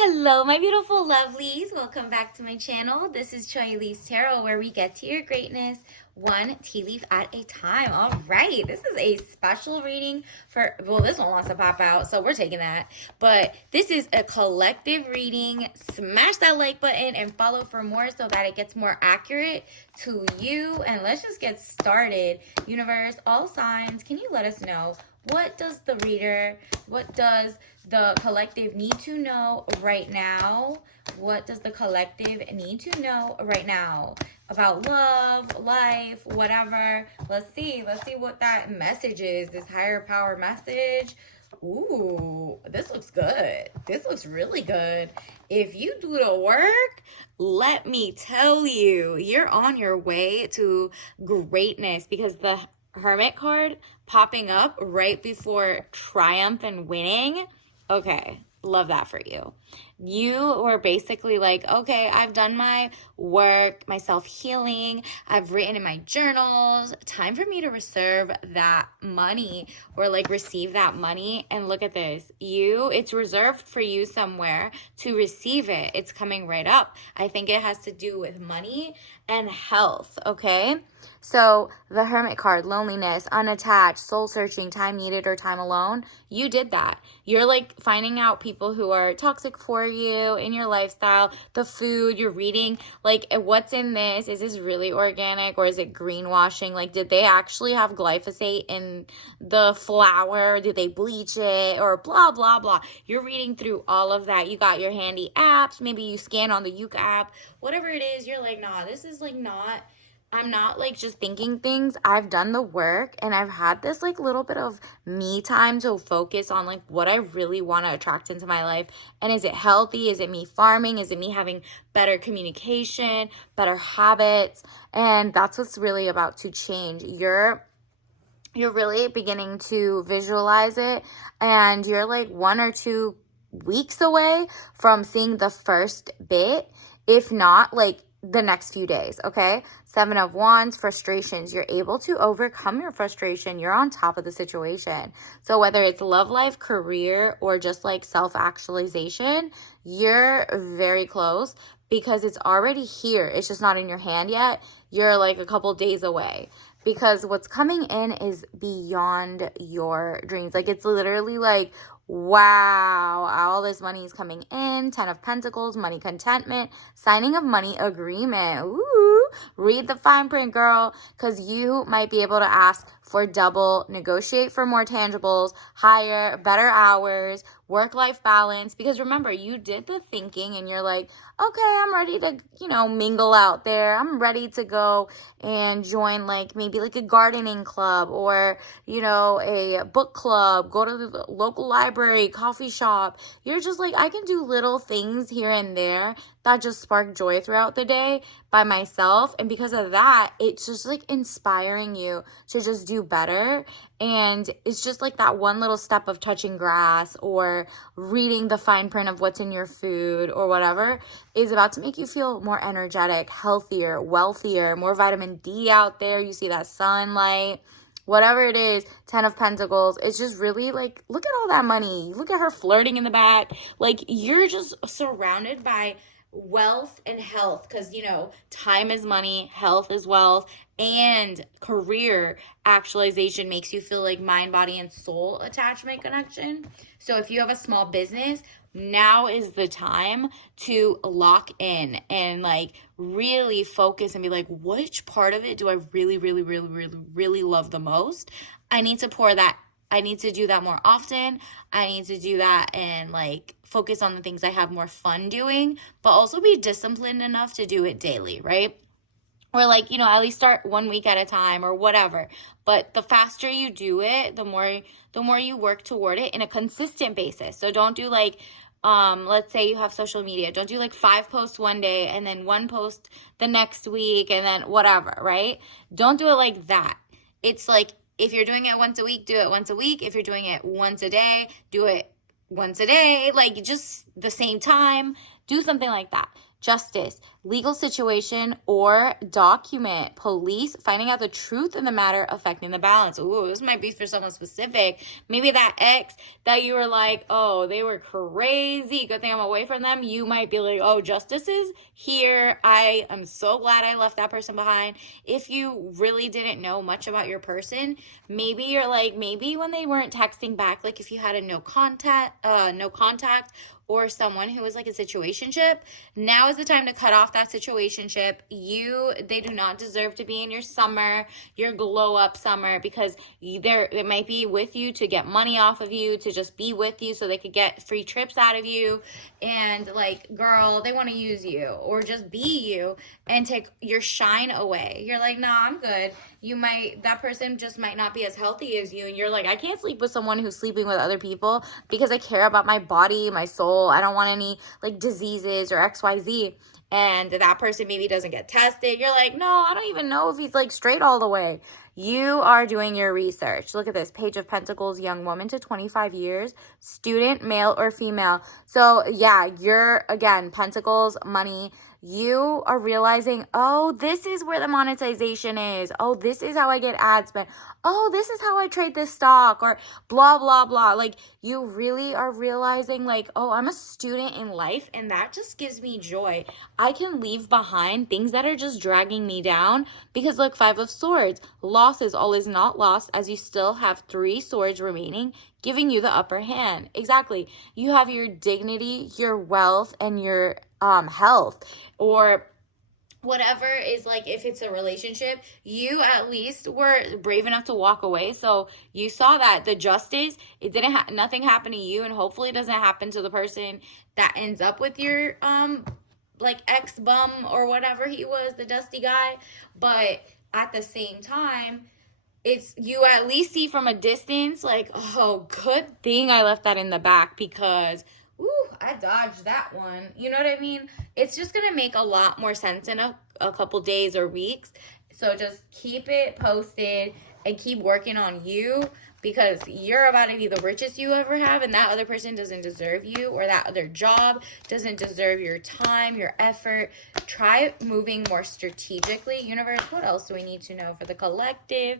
Hello, my beautiful lovelies. Welcome back to my channel. This is Choi Lee's Tarot, where we get to your greatness one tea leaf at a time. All right, this is a special reading for, well, this one wants to pop out, so we're taking that. But this is a collective reading. Smash that like button and follow for more so that it gets more accurate to you. And let's just get started. Universe, all signs, can you let us know what does the collective need to know right now? What does the collective need to know right now about love, life, whatever? Let's see what that message is, this higher power message. Ooh, this looks good. This looks really good. If you do the work, let me tell you, you're on your way to greatness, because the Hermit card popping up right before triumph and winning. Okay, love that for you. You were basically like, okay, I've done my work, my self-healing, I've written in my journals, time for me to reserve that money or like receive that money. And look at this, it's reserved for you somewhere to receive it. It's coming right up. I think it has to do with money and health, okay? So the Hermit card, loneliness, unattached, soul searching, time needed or time alone, you did that. You're like finding out people who are toxic for you in your lifestyle, the food you're reading, like what's in this? Is this really organic or is it greenwashing? Like, did they actually have glyphosate in the flour? Did they bleach it or blah, blah, blah? You're reading through all of that. You got your handy apps. Maybe you scan on the Yuka app, whatever it is. You're like, nah, this is like not, I'm not like just thinking things. I've done the work and I've had this like little bit of me time to focus on like what I really want to attract into my life. And is it healthy? Is it me farming? Is it me having better communication, better habits? And that's what's really about to change. You're really beginning to visualize it, and you're like 1 or 2 weeks away from seeing the first bit, if not like the next few days, okay? 7 of Wands, frustrations. You're able to overcome your frustration. You're on top of the situation. So whether it's love life, career, or just like self-actualization, you're very close because it's already here. It's just not in your hand yet. You're like a couple days away. Because what's coming in is beyond your dreams. Like, it's literally like, wow, all this money is coming in. 10 of Pentacles, money contentment, signing of money agreement. Ooh, read the fine print, girl, because you might be able to ask for double, negotiate for more tangibles, higher, better hours, work-life balance. Because remember, you did the thinking and you're like, okay, I'm ready to, mingle out there. I'm ready to go and join like maybe like a gardening club or, a book club, go to the local library, coffee shop. You're just like, I can do little things here and there that just spark joy throughout the day by myself. And because of that, it's just like inspiring you to just do better. And it's just like that one little step of touching grass or reading the fine print of what's in your food or whatever is about to make you feel more energetic, healthier, wealthier, more vitamin D out there. You see that sunlight, whatever it is. 10 of Pentacles. It's just really like, look at all that money. Look at her flirting in the back. Like, you're just surrounded by wealth and health, because time is money, health is wealth, and career actualization makes you feel like mind, body, and soul attachment connection. So if you have a small business, now is the time to lock in and like really focus and be like, which part of it do I really, really, really, really, really love the most? I need to do that more often. I need to do that and like focus on the things I have more fun doing, but also be disciplined enough to do it daily, right? Or like, at least start 1 week at a time or whatever. But the faster you do it, the more you work toward it in a consistent basis. So don't do like, let's say you have social media. Don't do like 5 posts one day and then 1 post the next week and then whatever, right? Don't do it like that. It's like, if you're doing it once a week, do it once a week. If you're doing it once a day, do it once a day. Like, just the same time. Do something like that. Justice, legal situation or document. Police finding out the truth in the matter affecting the balance. Ooh, this might be for someone specific. Maybe that ex that you were like, oh, they were crazy, good thing I'm away from them. You might be like, oh, justice is here. I am so glad I left that person behind. If you really didn't know much about your person, maybe you're like, maybe when they weren't texting back, like if you had a no contact or someone who was like a situationship, now is the time to cut off that situationship. They do not deserve to be in your summer, your glow up summer, because it might be with you to get money off of you, to just be with you so they could get free trips out of you. And like, girl, they want to use you or just be you and take your shine away. You're like, nah, I'm good. That person just might not be as healthy as you. And you're like, I can't sleep with someone who's sleeping with other people because I care about my body, my soul. I don't want any like diseases or XYZ. And that person maybe doesn't get tested. You're like, no, I don't even know if he's like straight all the way. You are doing your research. Look at this. Page of Pentacles, young woman to 25 years, student, male or female. So yeah, you're, again, Pentacles, money. You are realizing, oh, this is where the monetization is. Oh, this is how I get ad spend. Oh, this is how I trade this stock, or blah, blah, blah. Like, you really are realizing, like, oh, I'm a student in life, and that just gives me joy. I can leave behind things that are just dragging me down because, look, 5 of Swords. Losses, all is not lost, as you still have 3 swords remaining, giving you the upper hand. Exactly. You have your dignity, your wealth, and your health, or whatever is like, if it's a relationship, you at least were brave enough to walk away. So you saw that the justice, it didn't nothing happened to you, and hopefully it doesn't happen to the person that ends up with your like ex bum or whatever he was, the dusty guy. But at the same time, it's, you at least see from a distance like, oh, good thing I left that in the back, because ooh, I dodged that one. You know what I mean? It's just going to make a lot more sense in a couple days or weeks. So just keep it posted and keep working on you, because you're about to be the richest you ever have, and that other person doesn't deserve you, or that other job doesn't deserve your time, your effort. Try moving more strategically. Universe, what else do we need to know for the collective?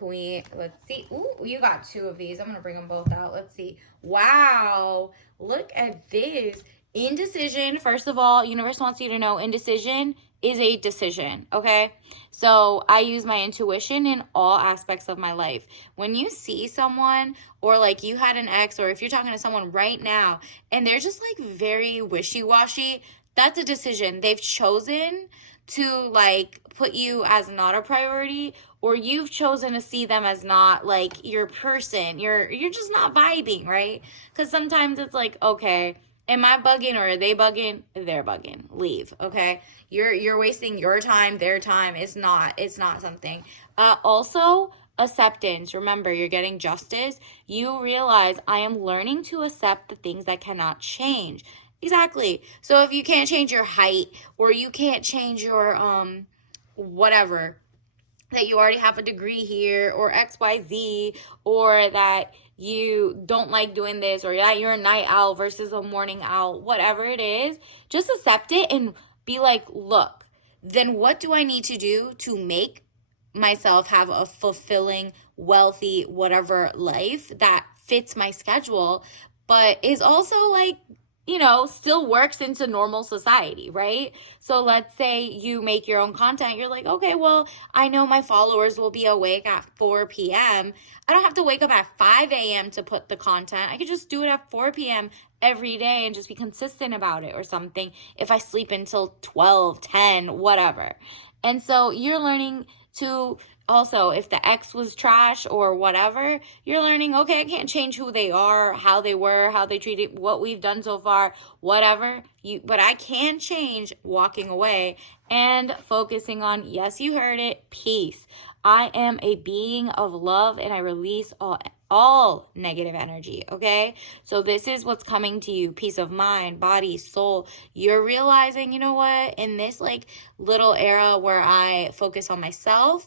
Let's see. Ooh, you got 2 of these. I'm going to bring them both out. Let's see. Wow. Look at this. Indecision. First of all, universe wants you to know indecision is a decision, okay? So I use my intuition in all aspects of my life. When you see someone, or like you had an ex, or if you're talking to someone right now and they're just like very wishy-washy, that's a decision. They've chosen to like put you as not a priority, or you've chosen to see them as not like your person. You're just not vibing, right? Because sometimes it's like, okay, am I bugging or are they bugging? They're bugging. Leave, okay? You're wasting your time, their time. It's not something. Also, acceptance. Remember, you're getting justice. You realize, I am learning to accept the things that cannot change. Exactly. So if you can't change your height, or you can't change your whatever, that you already have a degree here, or XYZ, or that you don't like doing this, or that you're a night owl versus a morning owl, whatever it is, just accept it and be like, look, then what do I need to do to make myself have a fulfilling, wealthy, whatever life that fits my schedule, but is also like, you know, still works into normal society, right? So let's say you make your own content. You're like, okay, well, I know my followers will be awake at 4 p.m. I don't have to wake up at 5 a.m. to put the content. I could just do it at 4 p.m. every day and just be consistent about it, or something. If I sleep until 12, 10, whatever. And so you're learning to also, if the ex was trash or whatever, you're learning, okay, I can't change who they are, how they were, how they treated, what we've done so far, whatever. But I can change walking away and focusing on, yes, you heard it, peace. I am a being of love, and I release all negative energy, okay? So this is what's coming to you. Peace of mind, body, soul. You're realizing, you know what? In this like little era where I focus on myself,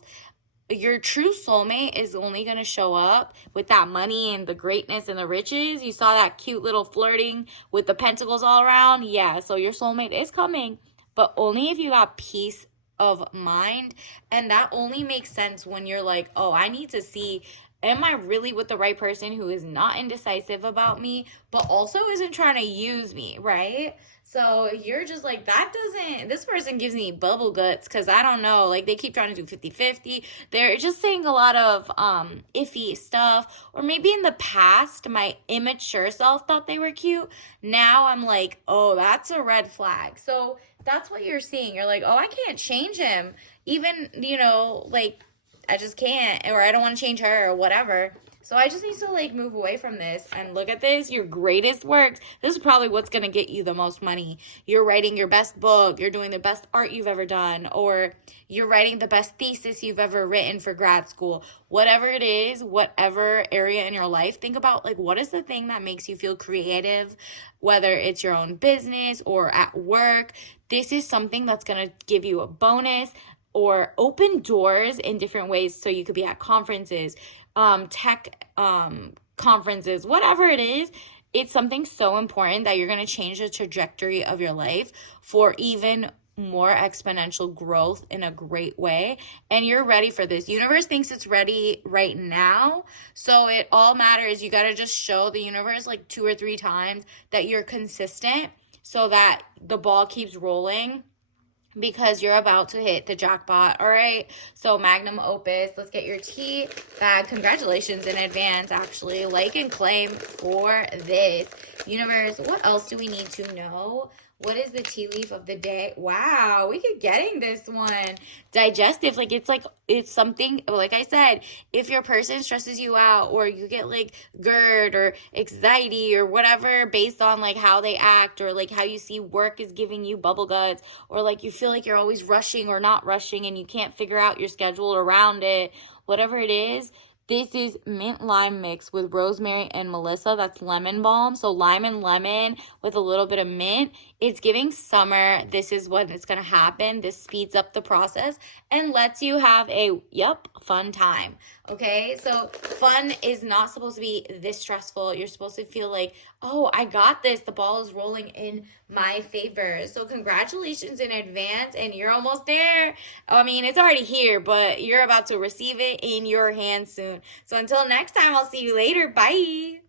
your true soulmate is only going to show up with that money and the greatness and the riches. You saw that cute little flirting with the pentacles all around. Yeah, so your soulmate is coming. but only if you got peace of mind. And that only makes sense when you're like, oh, I need to see, am I really with the right person who is not indecisive about me, but also isn't trying to use me, right? So you're just like, that doesn't, this person gives me bubble guts because I don't know. Like they keep trying to do 50-50. They're just saying a lot of iffy stuff. Or maybe in the past, my immature self thought they were cute. Now I'm like, oh, that's a red flag. So that's what you're seeing. You're like, oh, I can't change him. Even, like I just can't, or I don't want to change her or whatever. So I just need to like move away from this and look at this. Your greatest works. This is probably what's going to get you the most money. You're writing your best book. You're doing the best art you've ever done. Or you're writing the best thesis you've ever written for grad school. Whatever it is, whatever area in your life, think about like what is the thing that makes you feel creative, whether it's your own business or at work. This is something that's going to give you a bonus or open doors in different ways. So you could be at conferences, tech conferences, whatever it is. It's something so important that you're going to change the trajectory of your life for even more exponential growth in a great way. And you're ready for this. Universe thinks it's ready right now. So it all matters. You got to just show the universe like 2 or 3 times that you're consistent so that the ball keeps rolling, because you're about to hit the jackpot. All right, so magnum opus, let's get your tea bag. Congratulations in advance, actually. Like and claim for this. Universe, what else do we need to know? What is the tea leaf of the day? Wow, we keep getting this one. Digestive, it's something, like I said, if your person stresses you out or you get like GERD or anxiety or whatever based on like how they act or like how you see work is giving you bubble guts, or like you feel like you're always rushing or not rushing and you can't figure out your schedule around it, whatever it is, this is mint lime mix with rosemary and Melissa. That's lemon balm. So lime and lemon with a little bit of mint. It's giving summer. This is when it's going to happen. This speeds up the process and lets you have a, fun time. Okay, so fun is not supposed to be this stressful. You're supposed to feel like, oh, I got this. The ball is rolling in my favor. So congratulations in advance, and you're almost there. I mean, it's already here, but you're about to receive it in your hands soon. So until next time, I'll see you later. Bye.